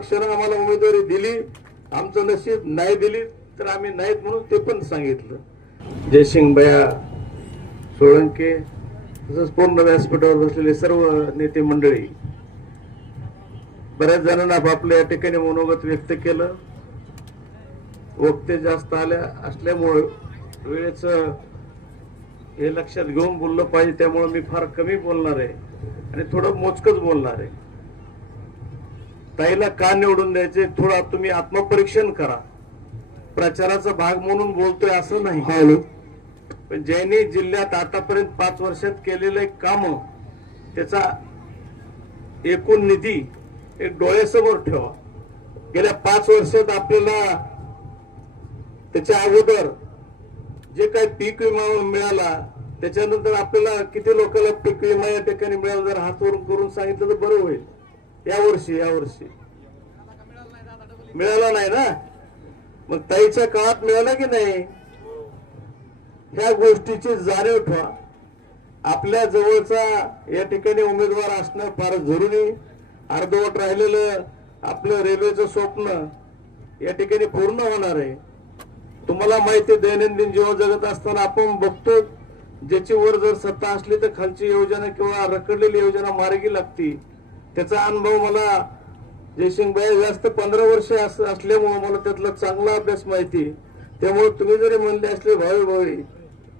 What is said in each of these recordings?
पक्षानं आम्हाला उमेदवारी दिली आमचं नशीब नाही दिली तर आम्ही नाहीत म्हणून ते पण सांगितलं. जयसिंग बया सोळंके तसंच पूर्ण व्यासपीठावर बसलेले सर्व नेते मंडळी बऱ्याच जणांना आपापल्या या ठिकाणी मनोगत व्यक्त केलं. वक्ते जास्त आल्या असल्यामुळे वेळेच हे लक्षात घेऊन बोललं पाहिजे त्यामुळे मी फार कमी बोलणार आहे आणि थोडं मोजकच बोलणार आहे. ताईला का निवडून द्यायचे थोडा तुम्ही आत्मपरीक्षण करा. प्रचाराचा भाग म्हणून बोलतोय असं नाही. पण ज्यांनी जिल्ह्यात आतापर्यंत पाच वर्षात केलेले काम त्याचा एकूण निधी एक डोळ्यासमोर ठेवा. गेल्या पाच वर्षात आपल्याला त्याच्या अगोदर जे काही पीक विमा मिळाला त्याच्यानंतर आपल्याला किती लोकांना पीक विमा या ठिकाणी मिळाला जर हात वरून करून सांगितलं तर बरं होईल. या वर्षी या वर्षी. मिळाला नाही ना? मग ताईच्या काळात मिळाला की नाही? ह्या गोष्टीची जाणीव ठेवा. आपल्या जवळचा या ठिकाणी उमेदवार असणं फार जरुरी. अर्धवट राहिलेलं आपलं रेल्वेचं स्वप्न या ठिकाणी पूर्ण होणार आहे. तुम्हाला माहिती दैनंदिन जीवन जगत असताना आपण बघतो ज्याची वर जर सत्ता असली तर खालची योजना किंवा रखडलेली योजना मार्गी लागती. त्याचा अनुभव मला जयसिंग बाई जास्त पंधरा वर्ष असल्यामुळं असल्यामुळे मला त्यातला चांगला अभ्यास माहिती. त्यामुळे तुम्ही जरी म्हणले असले भावे भावे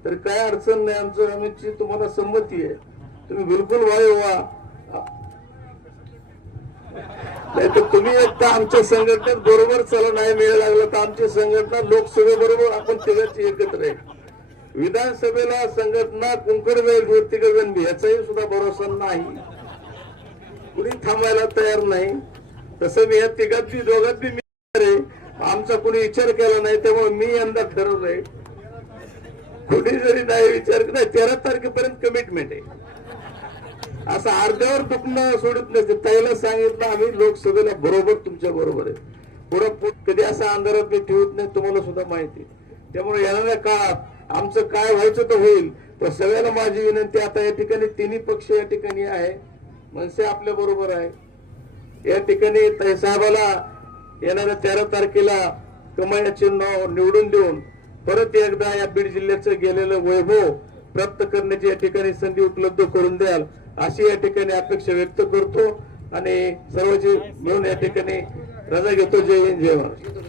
तर काय अडचण नाही आमचं आमची तुम्हाला संमती आहे. तुम्ही बिलकुल भावी व्हा. नाही तर तुम्ही एकदा आमच्या संघटनेत बरोबर चला नाही मिळायला लागलं तर आमची संघटना लोकसभेबरोबर आपण तिघांची एकत्र आहे. विधानसभेला संघटना कुंकड जाईल व्यक्तिगत याचाही सुद्धा भरोसा नाही. कुणी थांबायला तयार नाही. तसं मी या तिघात बी दोघात बी मी आमचा कुणी विचार केला नाही त्यामुळे मी यंदा ठरवलंय कुणी जरी नाही विचार नाही तेरा तारखेपर्यंत कमिटमेंट आहे. असं अर्ध्यावर दुखणं सोडत नसते त्याला सांगितलं आम्ही लोकसभेला बरोबर तुमच्या बरोबर आहे. पुढं कधी असा अंधारात मी ठेवत नाही तुम्हाला सुद्धा माहिती त्यामुळे येणाऱ्या काळात आमचं काय व्हायचं तर होईल. तर सगळ्याला माझी विनंती आता या ठिकाणी तिन्ही पक्ष या ठिकाणी आहे. मनसे आपल्या बरोबर आहे. या ठिकाणी ताई साहेबाला येणाऱ्या तेरा तारखेला कमाया नाव निवडून देऊन परत एकदा या बीड जिल्ह्याचं गेलेलं वैभव प्राप्त करण्याची या ठिकाणी संधी उपलब्ध करून द्याल अशी या ठिकाणी अपेक्षा व्यक्त करतो. आणि सर्वांची मिळून या ठिकाणी रजा घेतो. जय हिंद जय महाराष्ट्र.